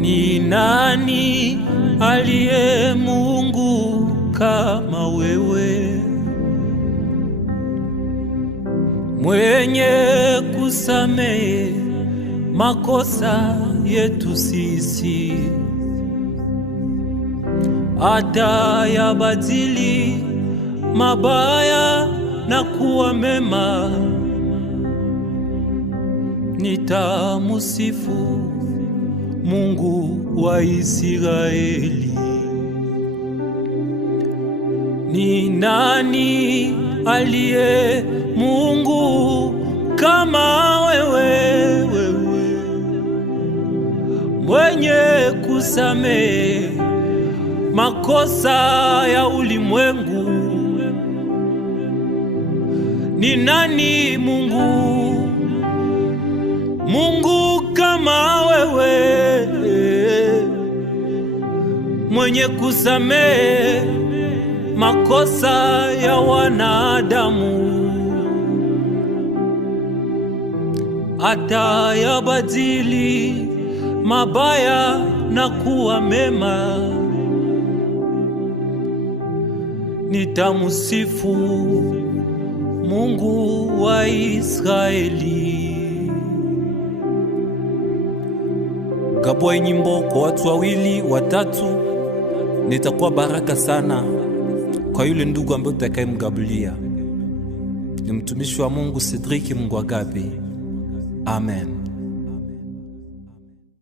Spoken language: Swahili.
Ni nani aliye Mungu kama wewe, mwenye kusamehe makosa yetu sisi, hata yabadili mabaya na kuwa mema. Nitamusifu Mungu wa Israeli. Ni nani aliye Mungu kama wewe, mwenye kusamehe makosa ya ulimwengu? Ni nani Mungu kama wewe, mwenye kusamehe makosa ya wanadamu, hata yabadili mabaya na kuwa mema. Nitamusifu Mungu wa Israeli. Gabwa nyimbo kwa watu wawili watatu, nitakuwa baraka sana kwa yule ndugu ambaye utakayemgabulia. Ni mtumishi wa Mungu Cedric Mngwagabe. Amen.